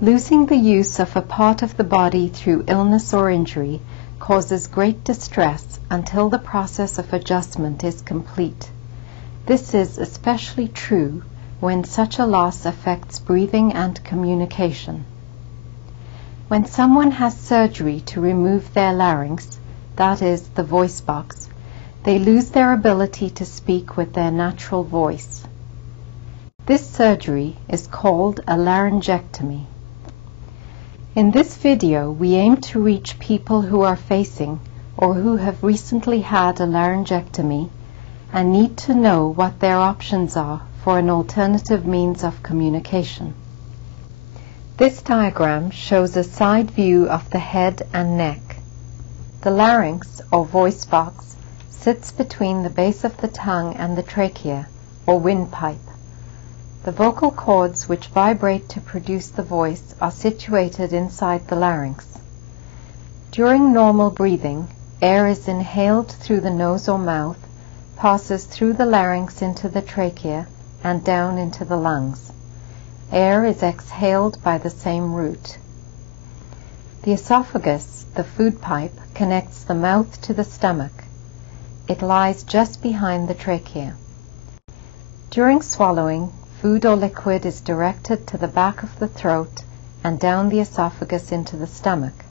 Losing the use of a part of the body through illness or injury causes great distress until the process of adjustment is complete. This is especially true when such a loss affects breathing and communication. When someone has surgery to remove their larynx, that is, the voice box, they lose their ability to speak with their natural voice. This surgery is called a laryngectomy. In this video, we aim to reach people who are facing or who have recently had a laryngectomy and need to know what their options are for an alternative means of communication. This diagram shows a side view of the head and neck. The larynx, or voice box, sits between the base of the tongue and the trachea, or windpipe. The vocal cords which vibrate to produce the voice are situated inside the larynx. During normal breathing, air is inhaled through the nose or mouth, passes through the larynx into the trachea, and down into the lungs. Air is exhaled by the same route. The esophagus, the food pipe, connects the mouth to the stomach. It lies just behind the trachea. During swallowing, food or liquid is directed to the back of the throat and down the esophagus into the stomach.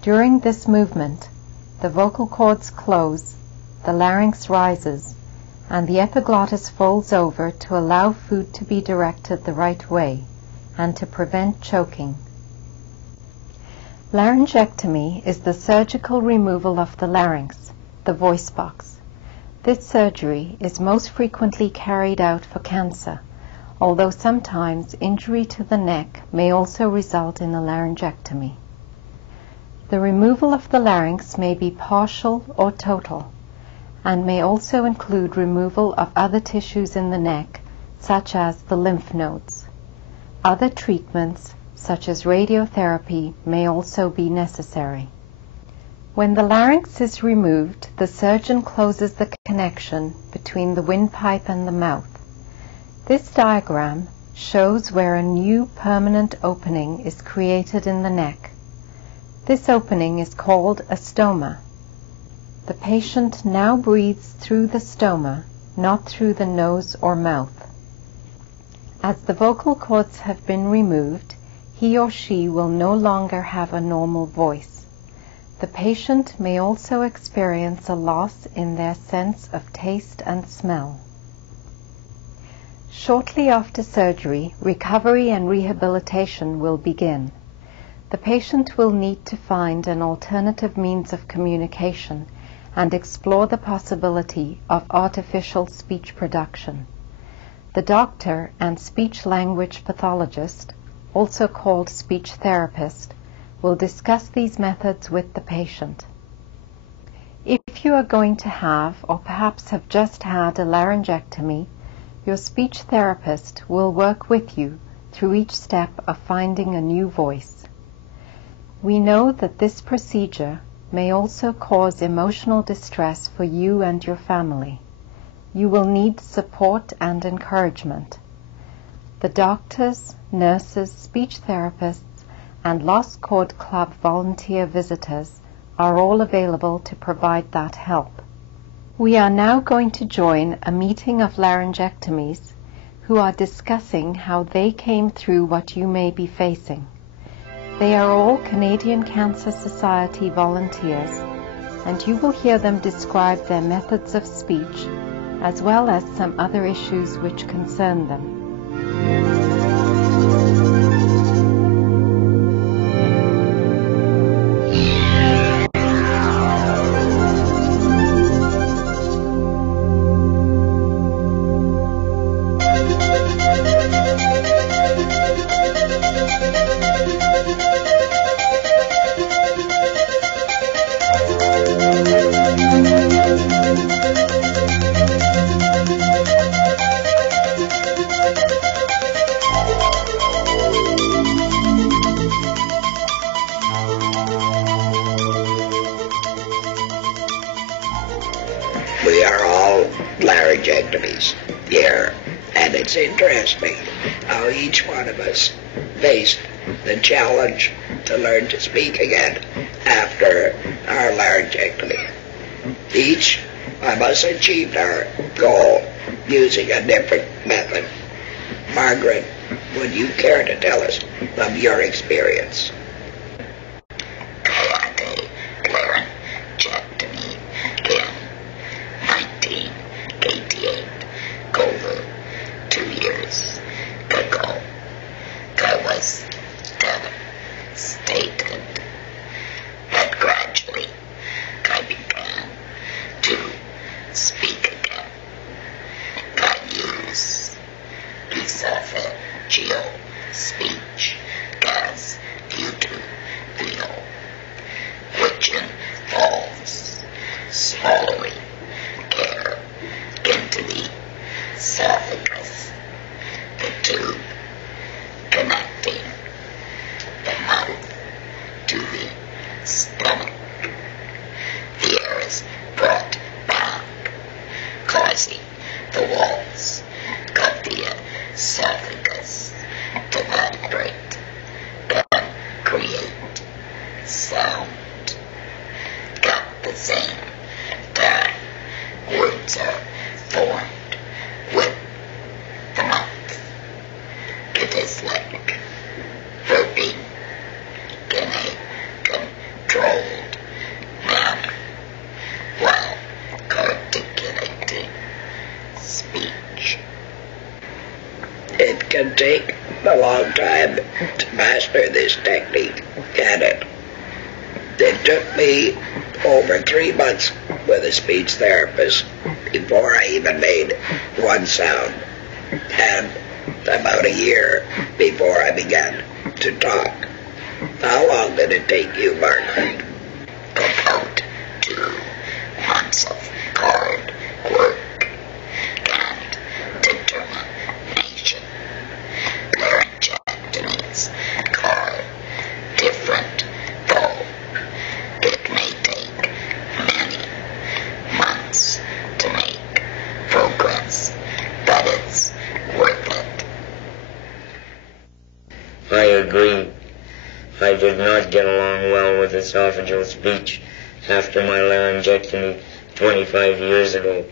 During this movement, the vocal cords close, the larynx rises, and the epiglottis folds over to allow food to be directed the right way and to prevent choking. Laryngectomy is the surgical removal of the larynx, the voice box. This surgery is most frequently carried out for cancer, although sometimes injury to the neck may also result in a laryngectomy. The removal of the larynx may be partial or total, and may also include removal of other tissues in the neck, such as the lymph nodes. Other treatments, such as radiotherapy, may also be necessary. When the larynx is removed, the surgeon closes the connection between the windpipe and the mouth. This diagram shows where a new permanent opening is created in the neck. This opening is called a stoma. The patient now breathes through the stoma, not through the nose or mouth. As the vocal cords have been removed, he or she will no longer have a normal voice. The patient may also experience a loss in their sense of taste and smell. Shortly after surgery, recovery and rehabilitation will begin. The patient will need to find an alternative means of communication and explore the possibility of artificial speech production. The doctor and speech-language pathologist, also called speech therapist, will discuss these methods with the patient. If you are going to have, or perhaps have just had, a laryngectomy, your speech therapist will work with you through each step of finding a new voice. We know that this procedure may also cause emotional distress for you and your family. You will need support and encouragement. The doctors, nurses, speech therapists, and Lost Chord Club volunteer visitors are all available to provide that help. We are now going to join a meeting of laryngectomies who are discussing how they came through what you may be facing. They are all Canadian Cancer Society volunteers, and you will hear them describe their methods of speech, as well as some other issues which concern them. We are all laryngectomies here, and it's interesting how each one of us faced the challenge to learn to speak again after our laryngectomy. Each of us achieved our goal using a different method. Margaret, would you care to tell us of your experience? VGH Laryngectomy in 1988, over 2 years ago. I was devastated, but gradually I began to speak again. I use esophageal speech as you do feel, which involves swallowing air into the esophagus, the tube connecting the mouth to the stomach. The air is brought back, causing the walls of the esophagus to vibrate and create sound. At the same time, words are formed with the mouth. It is like burping in a controlled manner while articulating speech. It can take a long time to master this technique, can it? It took me over 3 months with a speech therapist before I even made one sound, and about a year before I began to talk. How long did it take you, Margaret? About 2 months of hard work and determination. Laryngectomies are different, though. It may take many months to make progress, but it's worth it. I agree. I did not get along well with esophageal speech after my laryngectomy 25 years ago,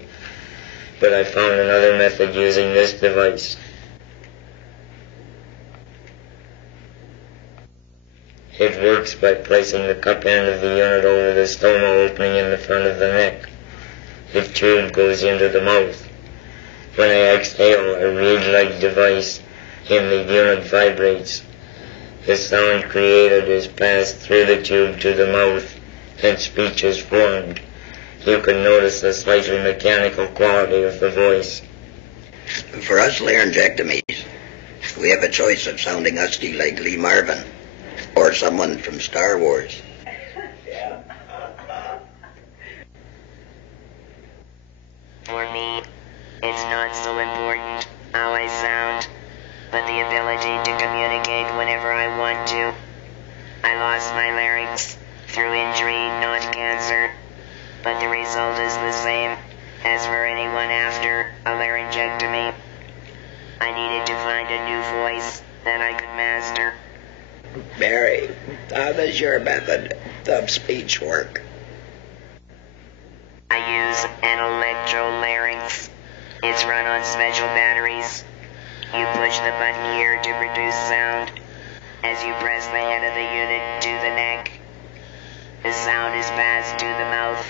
but I found another method using this device. It works by placing the cup end of the unit over the stoma opening in the front of the neck. The tube goes into the mouth. When I exhale, a reed-like device in the unit vibrates. The sound created is passed through the tube to the mouth, and speech is formed. You can notice the slightly mechanical quality of the voice. For us laryngectomies, we have a choice of sounding husky like Lee Marvin or someone from Star Wars. For me, it's not so important how I sound, but the ability to communicate whenever I want to. I lost my larynx through injury, not cancer, but the result is the same as for anyone after a laryngectomy. I needed to find a new voice that I could master. Mary, how does your method of speech work? I use an electrolarynx. It's run on special batteries. You push the button here to produce sound. As you press the head of the unit to the neck, the sound is passed to the mouth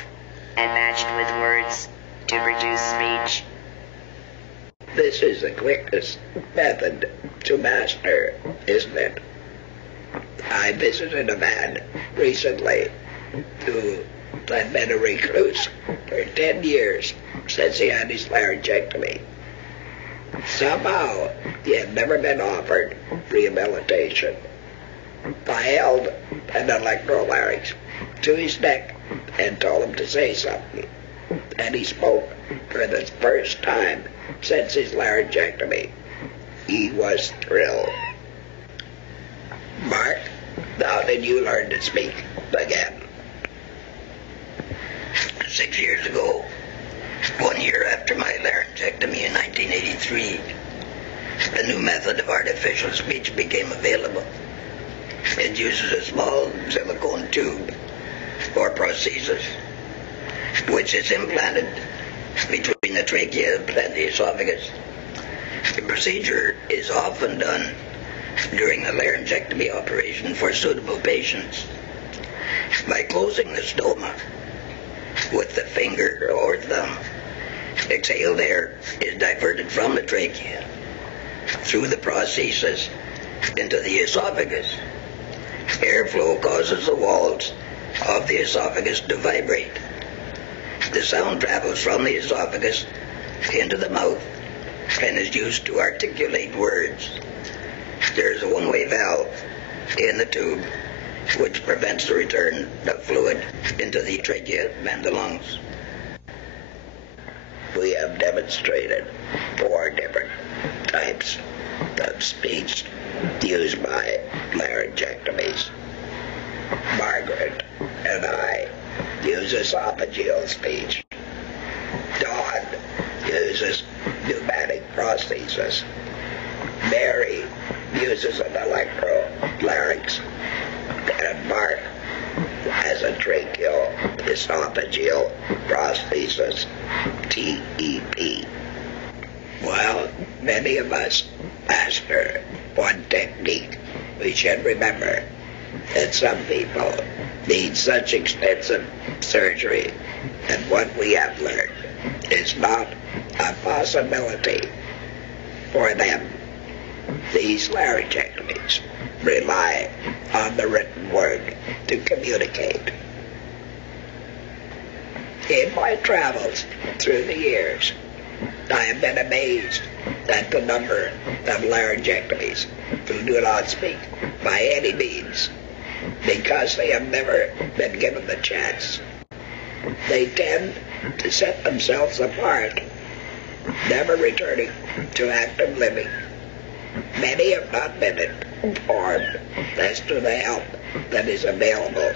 and matched with words to produce speech. This is the quickest method to master, isn't it? I visited a man recently who had been a recluse for 10 years since he had his laryngectomy. Somehow, he had never been offered rehabilitation. I held an electrolarynx to his neck and told him to say something, and he spoke for the first time since his laryngectomy. He was thrilled. Mark, how did you learn to speak again? 6 years ago, 1 year after my laryngectomy in 1983, a new method of artificial speech became available. It uses a small silicone tube or prosthesis, which is implanted between the trachea and the esophagus. The procedure is often done during the laryngectomy operation for suitable patients. By closing the stoma with the finger or thumb, exhaled air is diverted from the trachea through the prosthesis into the esophagus. Airflow causes the walls of the esophagus to vibrate. The sound travels from the esophagus into the mouth and is used to articulate words. There is a one-way valve in the tube which prevents the return of fluid into the trachea and the lungs. We have demonstrated 4 different types of speech used by laryngectomies. Margaret and I use esophageal speech. Dawn uses pneumatic prosthesis. Mary uses an electrolarynx. And Mark has a tracheal esophageal prosthesis, TEP. While many of us master one technique, we should remember that some people need such extensive surgery that what we have learned is not a possibility for them. These laryngectomies rely on the written word to communicate. In my travels through the years, I have been amazed at the number of laryngectomies who do not speak by any means because they have never been given the chance. They tend to set themselves apart, never returning to active living. Many have not been informed as to the help that is available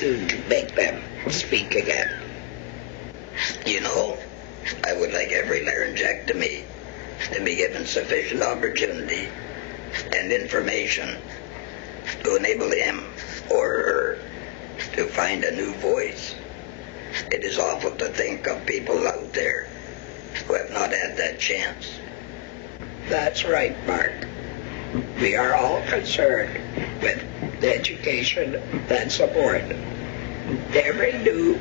to make them speak again. You know, I would like every laryngectomy to be given sufficient opportunity and information to enable him or her to find a new voice. It is awful to think of people out there who have not had that chance. That's right, Mark. We are all concerned with education and support. Every new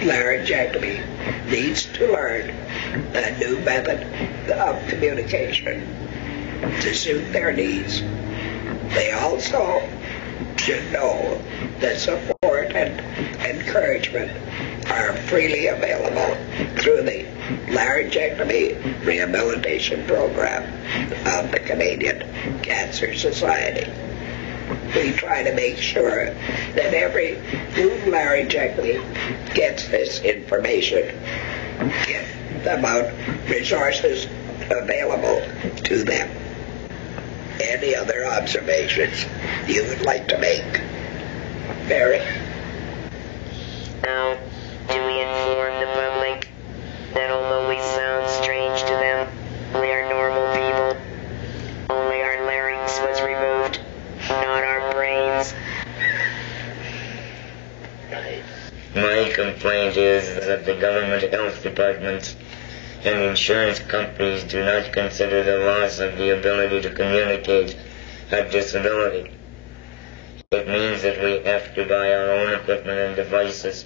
laryngectomy needs to learn a new method of communication to suit their needs. They also should know that support and encouragement are freely available through the Laryngectomy Rehabilitation Program of the Canadian Cancer Society. We try to make sure that every new laryngectomy gets this information, get them out resources available to them. Any other observations you would like to make? Barry? Now, do we inform the public that although we sound strange to them, we are normal people? Only our larynx was removed, not our brains. My complaint is that the government health departments and insurance companies do not consider the loss of the ability to communicate a disability. It means that we have to buy our own equipment and devices.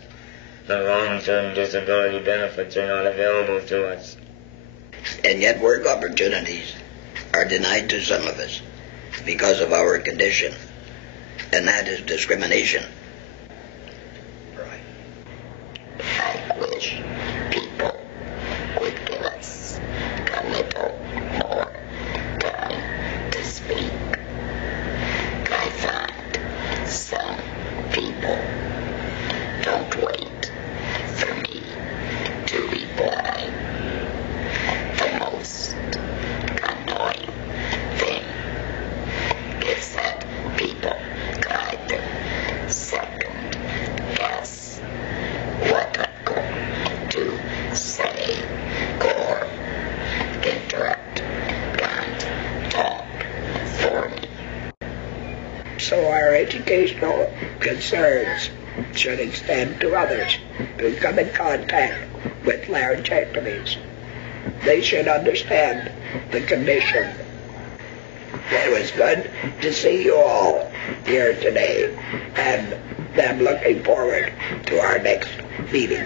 The long-term disability benefits are not available to us. And yet work opportunities are denied to some of us because of our condition, and that is discrimination. I wish people would give us a little more time to speak. I find some people don't wait for me to reply. The most annoying thing is that people either say So our educational concerns should extend to others who come in contact with laryngectomies. They should understand the condition. It was good to see you all here today, and I'm looking forward to our next meeting.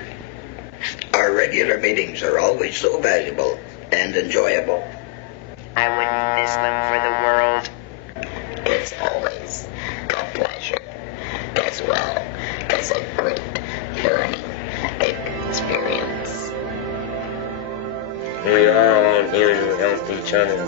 Our regular meetings are always so valuable and enjoyable. I wouldn't miss them for the world. It's always a pleasure, as well as a great learning experience. We are all here to help each other.